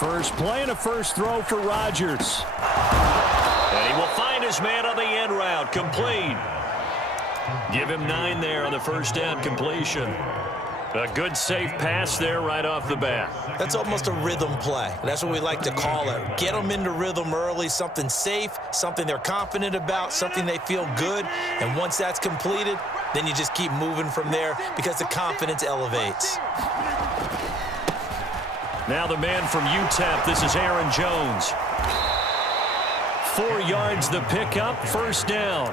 first play and a first throw for Rodgers. And he will find his man on the end route. Complete. Give him 9 there on the first down completion. A good, safe pass there right off the bat. That's almost a rhythm play. That's what we like to call it. Get them into rhythm early, something safe, something they're confident about, something they feel good. And once that's completed, then you just keep moving from there because the confidence elevates. Now the man from UTEP, this is Aaron Jones. 4 yards the pickup, first down.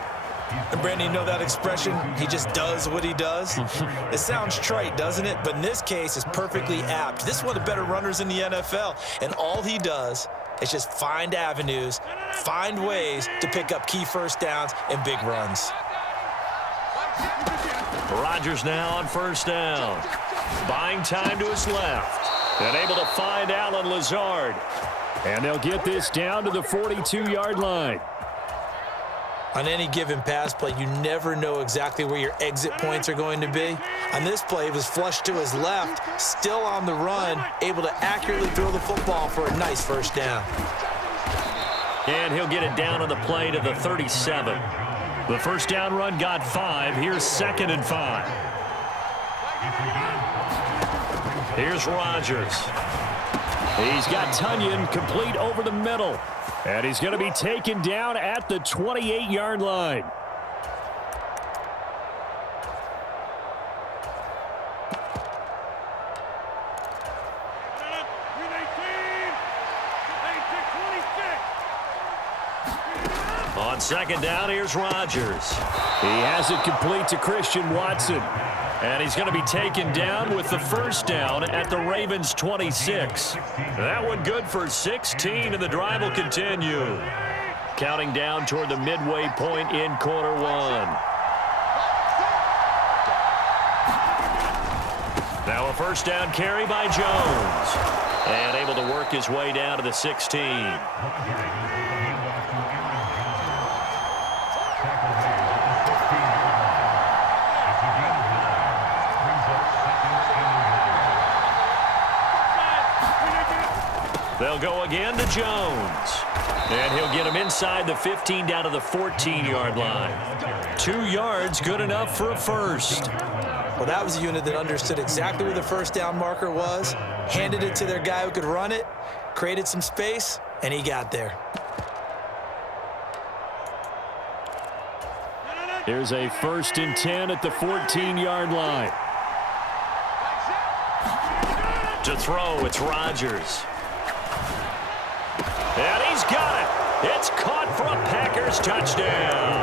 And Brandon, you know that expression? He just does what he does? It sounds trite, doesn't it? But in this case, it's perfectly apt. This is one of the better runners in the NFL. And all he does is just find avenues, find ways to pick up key first downs and big runs. Rodgers now on first down. Buying time to his left. And able to find Allen Lazard. And they'll get this down to the 42-yard line. On any given pass play, you never know exactly where your exit points are going to be. On this play, it was flushed to his left, still on the run, able to accurately throw the football for a nice first down. And he'll get it down on the play to the 37. The first down run got 5. Here's 2nd and 5. Here's Rodgers. He's got Tunyon complete over the middle. And he's going to be taken down at the 28-yard line. On second down, here's Rodgers. He has it complete to Christian Watson. And he's going to be taken down with the first down at the Ravens' 26. That one good for 16, and the drive will continue. Counting down toward the midway point in quarter 1. Now a first down carry by Jones. And able to work his way down to the 16. They'll go again to Jones. And he'll get him inside the 15 down to the 14-yard line. 2 yards, good enough for a first. Well, that was a unit that understood exactly where the first down marker was, handed it to their guy who could run it, created some space, and he got there. Here's a 1st and 10 at the 14-yard line. To throw, it's Rodgers. And he's got it. It's caught for a Packers touchdown.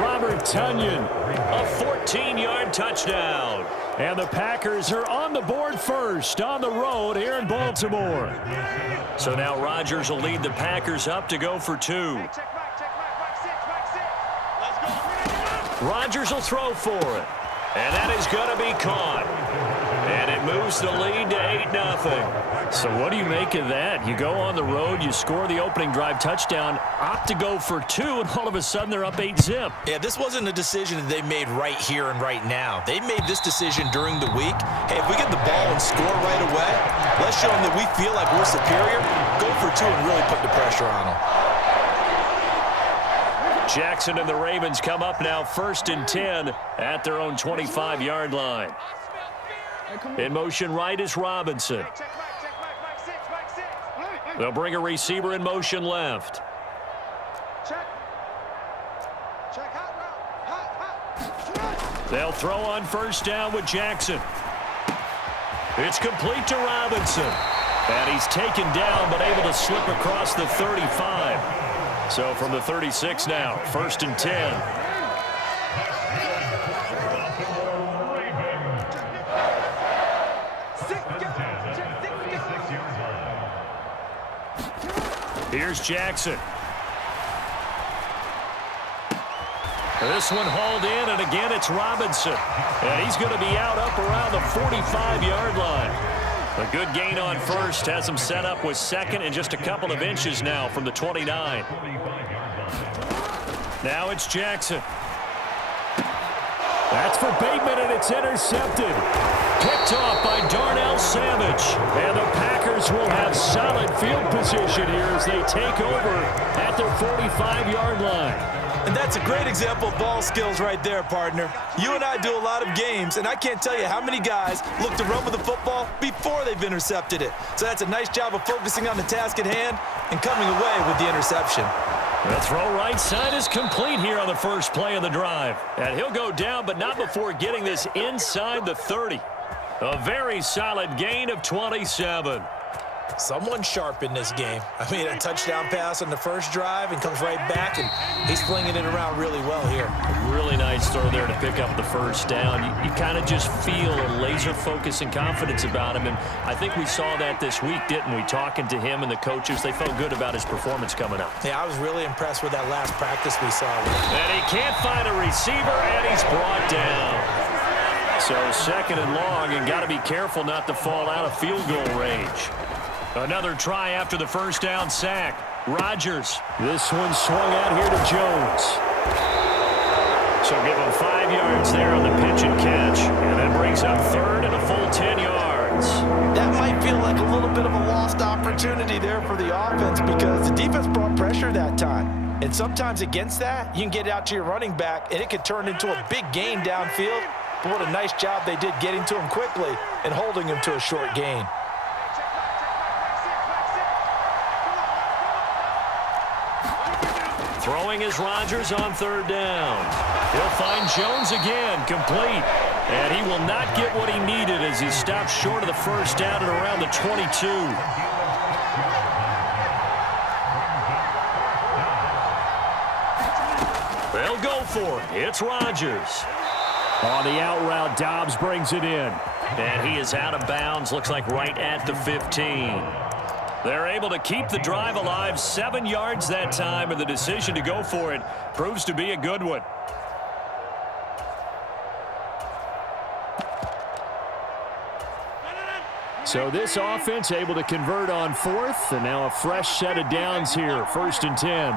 Robert Tunyon. A 14-yard touchdown. And the Packers are on the board first on the road here in Baltimore. So now Rodgers will lead the Packers up to go for 2. Rodgers will throw for it. And that is going to be caught. And it moves the lead to 8-0. So what do you make of that? You go on the road, you score the opening drive touchdown, opt to go for 2, and all of a sudden they're up 8-zip. Yeah, this wasn't a decision that they made right here and right now. They made this decision during the week. Hey, if we get the ball and score right away, let's show them that we feel like we're superior. Go for 2 and really put the pressure on them. Jackson and the Ravens come up now 1st and 10 at their own 25-yard line. In motion right is Robinson. They'll bring a receiver in motion left. They'll throw on first down with Jackson. It's complete to Robinson. And he's taken down but able to slip across the 35. So from the 36 now, 1st and 10. Here's Jackson. This one hauled in, and again it's Robinson. And he's going to be out up around the 45-yard line. A good gain on first has him set up with 2nd and just a couple of inches now from the 29. Now it's Jackson. That's for Bateman, and it's intercepted. Picked off by Darnell Savage. And the Packers Raiders will have solid field position here as they take over at their 45-yard line. And that's a great example of ball skills right there, partner. You and I do a lot of games, and I can't tell you how many guys look to run with the football before they've intercepted it. So that's a nice job of focusing on the task at hand and coming away with the interception. The throw right side is complete here on the first play of the drive. And he'll go down, but not before getting this inside the 30. A very solid gain of 27. Someone sharp in this game. I mean, a touchdown pass on the first drive and comes right back, and he's flinging it around really well here. Really nice throw there to pick up the first down. You kind of just feel a laser focus and confidence about him, and I think we saw that this week, didn't we? Talking to him and the coaches, they felt good about his performance coming up. Yeah, I was really impressed with that last practice we saw. And he can't find a receiver, and he's brought down. So second and long, and got to be careful not to fall out of field goal range. Another try after the first down sack. Rodgers. This one swung out here to Jones. So give him 5 yards there on the pitch and catch. And that brings up third and a full 10 yards. That might feel like a little bit of a lost opportunity there for the offense because the defense brought pressure that time. And sometimes against that, you can get out to your running back, and it could turn into a big gain downfield. But what a nice job they did getting to him quickly and holding him to a short gain. Throwing is Rodgers on third down. He'll find Jones again, complete. And he will not get what he needed as he stops short of the first down at around the 22. They'll go for it. It's Rodgers. On the out route, Dobbs brings it in. And he is out of bounds, looks like right at the 15. They're able to keep the drive alive, 7 yards that time, and the decision to go for it proves to be a good one. So this offense able to convert on fourth, and now a fresh set of downs here, 1st and 10.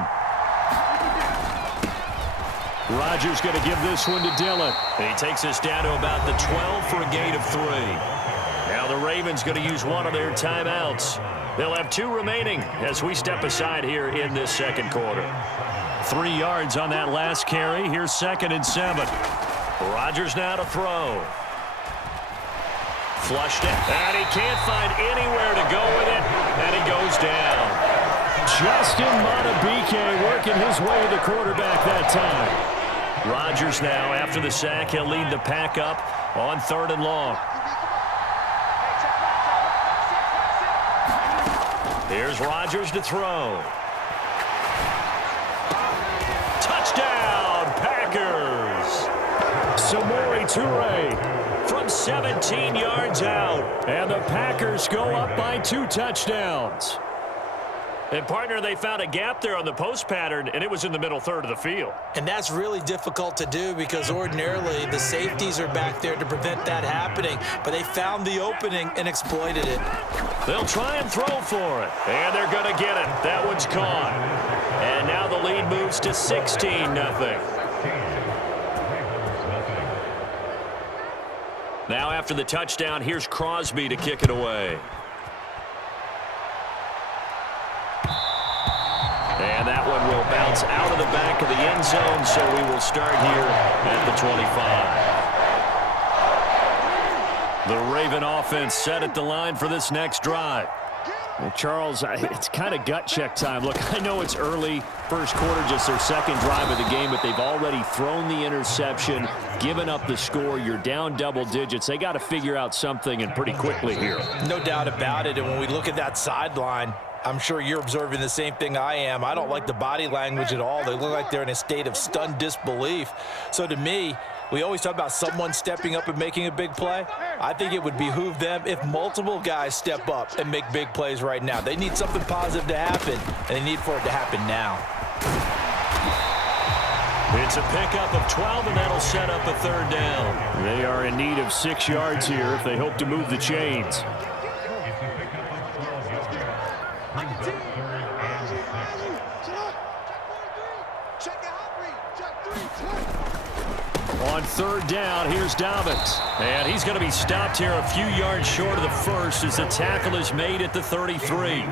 Rodgers going to give this one to Dillon. And he takes us down to about the 12 for a gain of 3. Now the Ravens going to use one of their timeouts. They'll have 2 remaining as we step aside here in this second quarter. 3 yards on that last carry. Here's 2nd and 7. Rodgers now to throw. Flushed it, and he can't find anywhere to go with it, and he goes down. Justin Madubuike working his way to quarterback that time. Rodgers now, after the sack, he'll lead the pack up on 3rd and long. Here's Rodgers to throw. Touchdown, Packers! Samori Toure from 17 yards out. And the Packers go up by 2 touchdowns. And, partner, they found a gap there on the post pattern, and it was in the middle third of the field. And that's really difficult to do because ordinarily the safeties are back there to prevent that happening. But they found the opening and exploited it. They'll try and throw for it. And they're going to get it. That one's caught. And now the lead moves to 16-0. Now after the touchdown, here's Crosby to kick it away. And that one will bounce out of the back of the end zone, so we will start here at the 25. The Raven offense set at the line for this next drive. Well, Charles, it's kind of gut check time. Look, I know it's early, first quarter, just their second drive of the game, but they've already thrown the interception, given up the score. You're down double digits. They got to figure out something, and pretty quickly here. No doubt about it, and when we look at that sideline, I'm sure you're observing the same thing I am. I don't like the body language at all. They look like they're in a state of stunned disbelief. So to me, we always talk about someone stepping up and making a big play. I think it would behoove them if multiple guys step up and make big plays right now. They need something positive to happen, and they need for it to happen now. It's a pickup of 12, and that'll set up a 3rd down. They are in need of 6 yards here if they hope to move the chains. On third down, here's Dobbins. And he's going to be stopped here a few yards short of the first as the tackle is made at the 33.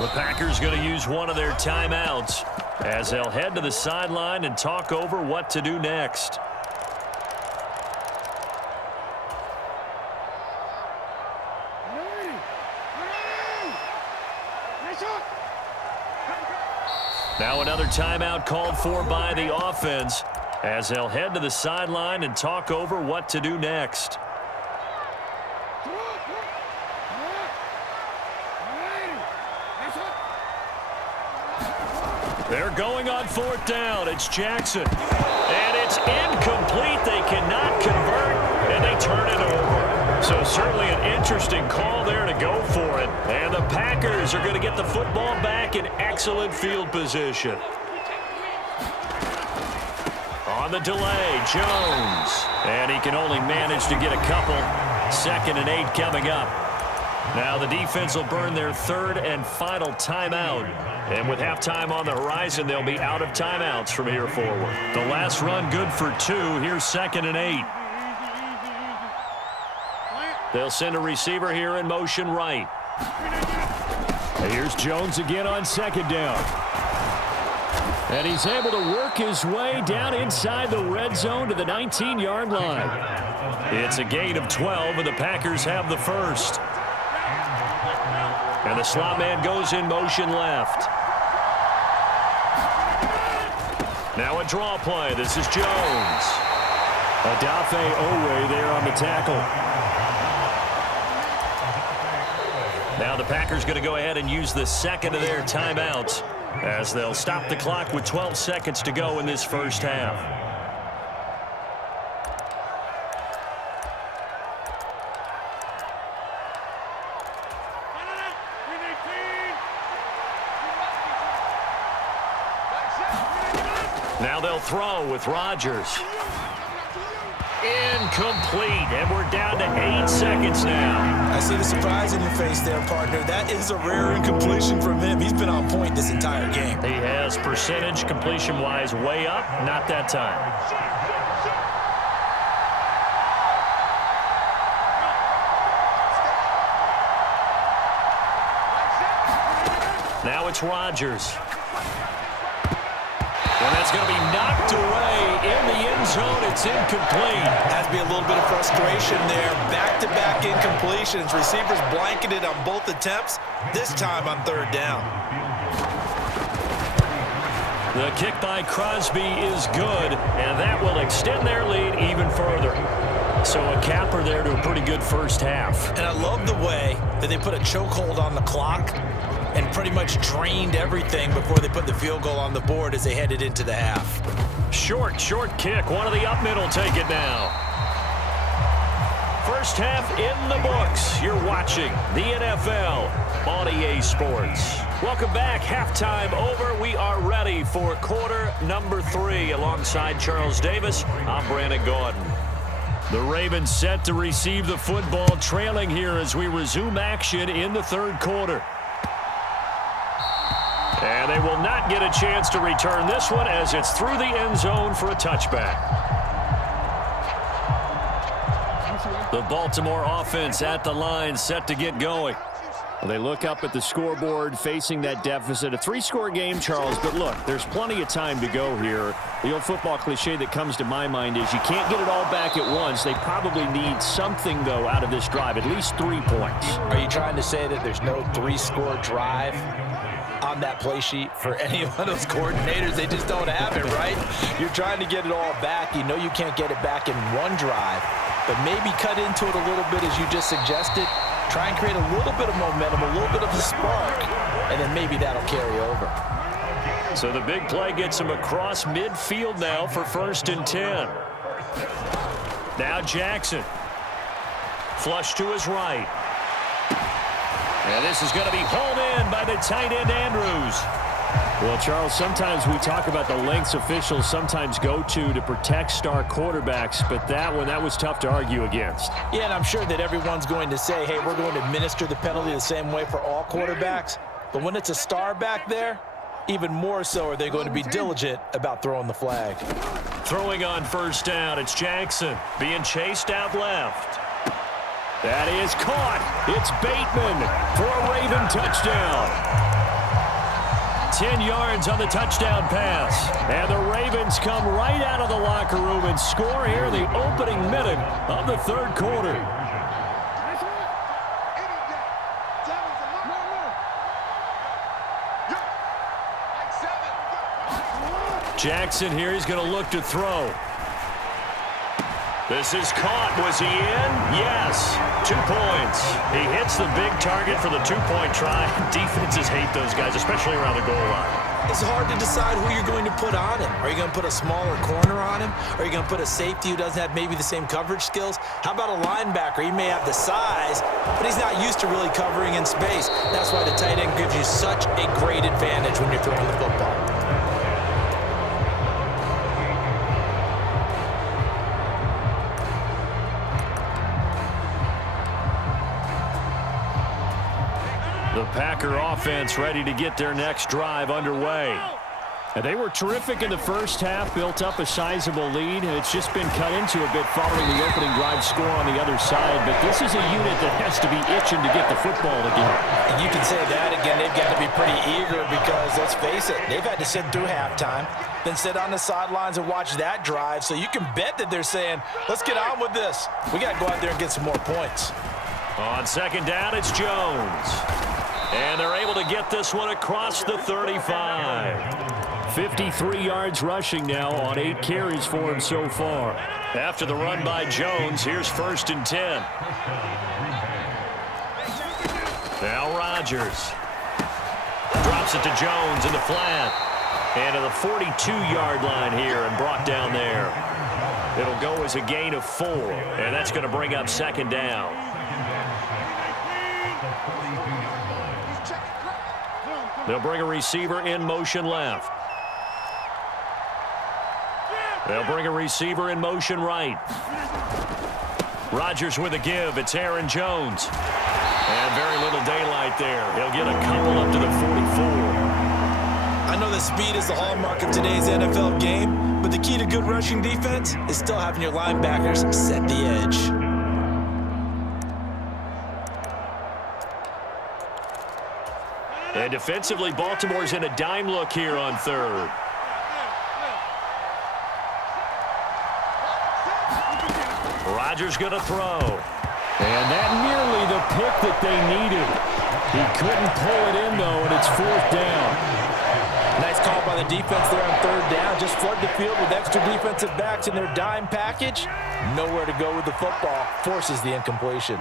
The Packers going to use one of their timeouts as they'll head to the sideline and talk over what to do next. Now another timeout called for by the offense as they'll head to the sideline and talk over what to do next. They're going on fourth down. It's Jackson. And it's incomplete. They cannot convert, and they turn it over. So certainly an interesting call there to go for it. And the Packers are going to get the football back in excellent field position. On the delay, Jones. And he can only manage to get a couple. 2nd and 8 coming up. Now the defense will burn their third and final timeout. And with halftime on the horizon, they'll be out of timeouts from here forward. The last run good for 2. Here's 2nd and 8. They'll send a receiver here in motion right. Here's Jones again on 2nd down. And he's able to work his way down inside the red zone to the 19-yard line. It's a gain of 12, and the Packers have the first. And the slot man goes in motion left. Now a draw play. This is Jones. Adafe Owe there on the tackle. Now the Packers going to go ahead and use the second of their timeouts as they'll stop the clock with 12 seconds to go in this first half. Now they'll throw with Rodgers. Incomplete, and we're down to 8 seconds now. I see the surprise in your face there, partner. That is a rare incompletion from him. He's been on point this entire game. He has percentage completion-wise way up, not that time. Now it's Rodgers. And that's going to be knocked away in the end zone. It's incomplete. Has to be a little bit of frustration there. Back-to-back incompletions. Receivers blanketed on both attempts, this time on third down. The kick by Crosby is good, and that will extend their lead even further. So a capper there to a pretty good first half. And I love the way that they put a chokehold on the clock and pretty much drained everything before they put the field goal on the board as they headed into the half. Short kick. One of the up mid will take it now. First half in the books. You're watching the NFL on EA Sports. Welcome back. Halftime over. We are ready for quarter number 3. Alongside Charles Davis, I'm Brandon Gordon. The Ravens set to receive the football, trailing here as we resume action in the third quarter. And they will not get a chance to return this one as it's through the end zone for a touchback. The Baltimore offense at the line set to get going. Well, they look up at the scoreboard facing that deficit. A 3-score game, Charles, but look, there's plenty of time to go here. The old football cliche that comes to my mind is you can't get it all back at once. They probably need something, though, out of this drive, at least 3 points. Are you trying to say that there's no 3-score drive on that play sheet for any of those coordinators? They just don't have it, right? You're trying to get it all back. You know you can't get it back in one drive, but maybe cut into it a little bit as you just suggested. Try and create a little bit of momentum, a little bit of a spark, and then maybe that'll carry over. So the big play gets him across midfield now for 1st and 10. Now Jackson. Flush to his right. And this is going to be hauled in by the tight end Andrews. Well, Charles, sometimes we talk about the lengths officials sometimes go to protect star quarterbacks, but that was tough to argue against. Yeah, and I'm sure that everyone's going to say, hey, we're going to administer the penalty the same way for all quarterbacks. But when it's a star back there, even more so are they going to be diligent about throwing the flag. Throwing on first down, it's Jackson being chased out left. That is caught. It's Bateman for a Raven touchdown. 10 yards on the touchdown pass. And the Ravens come right out of the locker room and score here in the opening minute of the third quarter. Jackson here, he's going to look to throw. This is caught. Was he in? Yes. 2 points. He hits the big target for the two-point try. Defenses hate those guys, especially around the goal line. It's hard to decide who you're going to put on him. Are you going to put a smaller corner on him? Are you going to put a safety who doesn't have maybe the same coverage skills? How about a linebacker? He may have the size, but he's not used to really covering in space. That's why the tight end gives you such a great advantage when you're throwing the football. The Packer offense ready to get their next drive underway. And they were terrific in the first half, built up a sizable lead. It's just been cut into a bit following the opening drive score on the other side. But this is a unit that has to be itching to get the football again. And you can say that again. They've got to be pretty eager because, let's face it, they've had to sit through halftime, then sit on the sidelines and watch that drive. So you can bet that they're saying, let's get on with this. We got to go out there and get some more points. On second down, it's Jones. And they're able to get this one across the 35. 53 yards rushing now on 8 carries for him so far. After the run by Jones, here's 1st and 10. Now Rodgers. Drops it to Jones in the flat. And to the 42-yard line here and brought down there. It'll go as a gain of 4. And that's going to bring up 2nd down. They'll bring a receiver in motion left. They'll bring a receiver in motion right. Rodgers with a give. It's Aaron Jones. And very little daylight there. He'll get a couple up to the 44. I know that speed is the hallmark of today's NFL game, but the key to good rushing defense is still having your linebackers set the edge. And defensively, Baltimore's in a dime look here on 3rd. Rodgers going to throw. And that nearly the pick that they needed. He couldn't pull it in, though, and it's 4th down. Nice call by the defense there on 3rd down. Just flood the field with extra defensive backs in their dime package. Nowhere to go with the football. Forces the incompletion.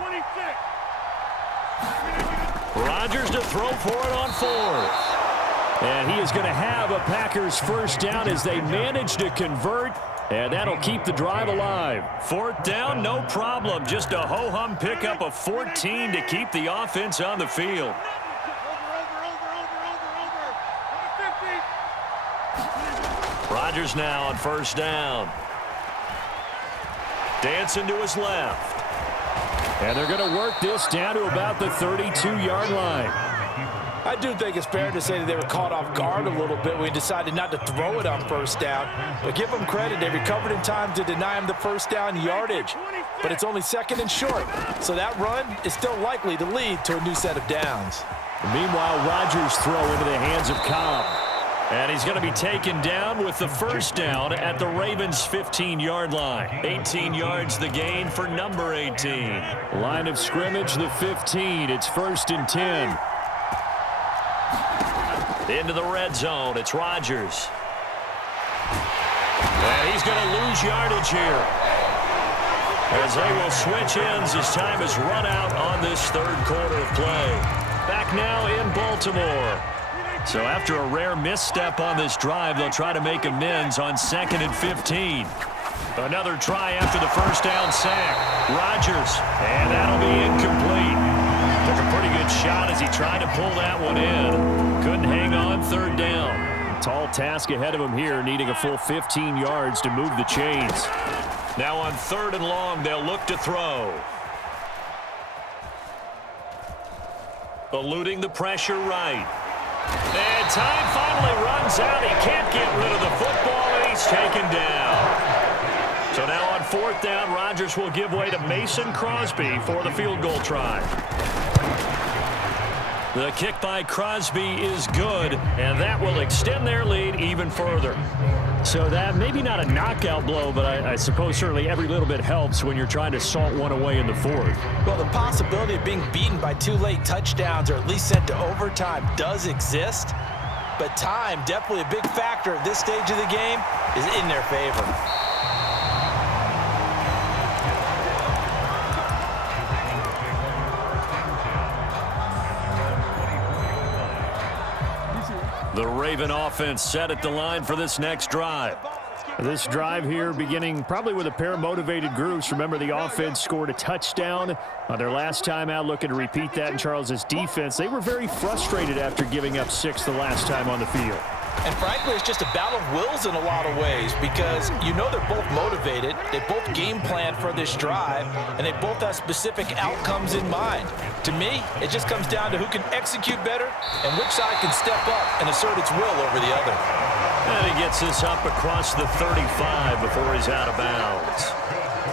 Rodgers to throw for it on 4th. And he is going to have a Packers 1st down as they manage to convert. And that'll keep the drive alive. 4th down, no problem. Just a ho-hum pickup of 14 to keep the offense on the field. Rodgers now on 1st down. Dancing to his left. And they're going to work this down to about the 32-yard line. I do think it's fair to say that they were caught off guard a little bit when we decided not to throw it on 1st down. But give them credit. They recovered in time to deny him the 1st down yardage. But it's only 2nd and short. So that run is still likely to lead to a new set of downs. Meanwhile, Rodgers throw into the hands of Cobb. And he's going to be taken down with the 1st down at the Ravens' 15-yard line. 18 yards the gain for number 18. Line of scrimmage, the 15. It's 1st and 10. Into the red zone. It's Rodgers. And he's going to lose yardage here, as they will switch ends as time is run out on this 3rd quarter of play. Back now in Baltimore. So after a rare misstep on this drive, they'll try to make amends on 2nd and 15. Another try after the 1st down sack. Rodgers, and that'll be incomplete. Took a pretty good shot as he tried to pull that one in. Couldn't hang on 3rd down. Tall task ahead of him here, needing a full 15 yards to move the chains. Now on 3rd and long, they'll look to throw. Eluding the pressure right. And time finally runs out. He can't get rid of the football, and he's taken down. So now on 4th down, Rodgers will give way to Mason Crosby for the field goal try. The kick by Crosby is good, and that will extend their lead even further. So that maybe not a knockout blow, but I suppose certainly every little bit helps when you're trying to salt one away in the 4th. Well, the possibility of being beaten by 2 late touchdowns or at least sent to overtime does exist, but time, definitely a big factor at this stage of the game, is in their favor. The Raven offense set at the line for this next drive. This drive here beginning probably with a pair of motivated groups. Remember, the offense scored a touchdown on their last time out, looking to repeat that in Charles's defense. They were very frustrated after giving up 6 the last time on the field. And frankly, it's just a battle of wills in a lot of ways because you know they're both motivated, they both game plan for this drive, and they both have specific outcomes in mind. To me, it just comes down to who can execute better and which side can step up and assert its will over the other. And he gets this up across the 35 before he's out of bounds.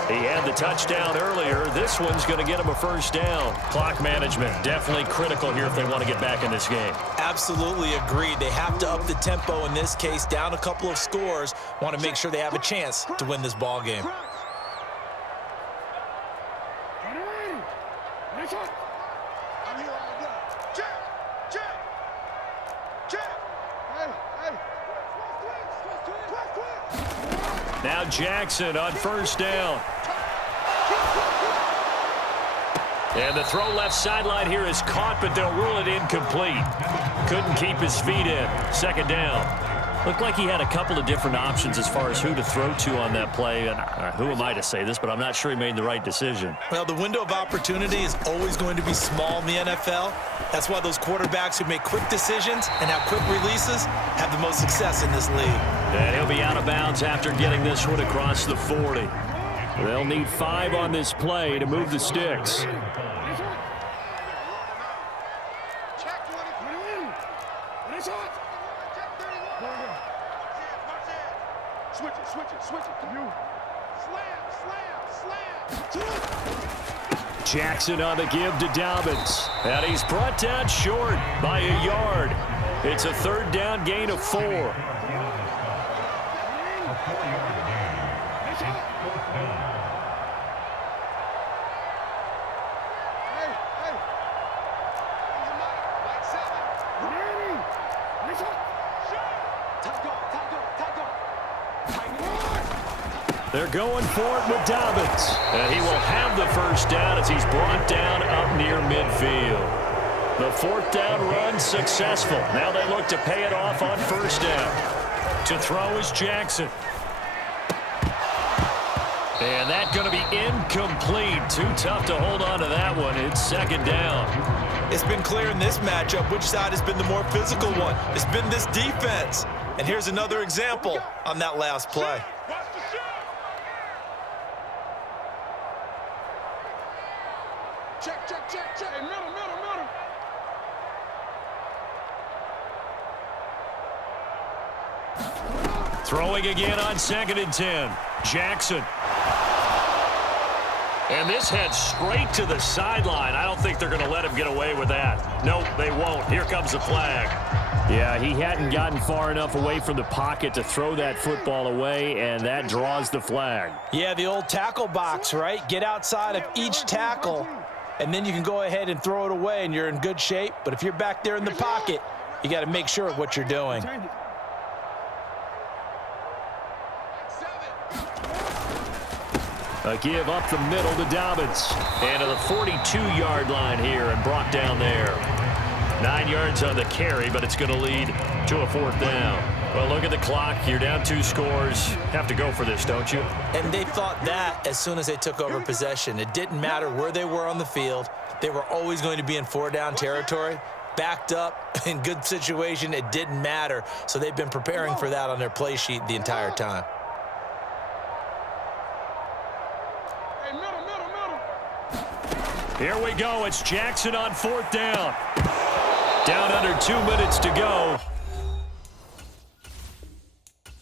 He had the touchdown earlier. This one's going to get him a 1st down. Clock management definitely critical here if they want to get back in this game. Absolutely agreed. They have to up the tempo in this case, down a couple of scores. Want to make sure they have a chance to win this ball game. Now Jackson on 1st down. And the throw left sideline here is caught, but they'll rule it incomplete. Couldn't keep his feet in. 2nd down. Looked like he had a couple of different options as far as who to throw to on that play. And who am I to say this, but I'm not sure he made the right decision. Well, the window of opportunity is always going to be small in the NFL. That's why those quarterbacks who make quick decisions and have quick releases have the most success in this league. And he'll be out of bounds after getting this one across the 40. They'll need 5 on this play to move the sticks. Jackson on the give to Dobbins. And he's brought down short by a yard. It's a 3rd down gain of 4. They're going for it with Dobbins. And he will have the 1st down as he's brought down up near midfield. The 4th down run successful. Now they look to pay it off on 1st down. To throw is Jackson. And that's going to be incomplete. Too tough to hold on to that one. It's 2nd down. It's been clear in this matchup which side has been the more physical one. It's been this defense. And here's another example on that last play. Check. Hey, middle. Throwing again on 2nd and 10. Jackson. And this heads straight to the sideline. I don't think they're going to let him get away with that. Nope, they won't. Here comes the flag. Yeah, he hadn't gotten far enough away from the pocket to throw that football away, and that draws the flag. Yeah, the old tackle box, right? Get outside of each tackle, and then you can go ahead and throw it away, and you're in good shape. But if you're back there in the pocket, you got to make sure of what you're doing. A give up the middle to Dobbins. And to the 42-yard line here and brought down there. 9 yards on the carry, but it's going to lead to a 4th down. Well, look at the clock. You're down 2 scores. Have to go for this, don't you? And they thought that as soon as they took over possession. It didn't matter where they were on the field. They were always going to be in 4-down territory. Backed up, in good situation, it didn't matter. So they've been preparing for that on their play sheet the entire time. Here we go. It's Jackson on 4th down. Down under 2 minutes to go.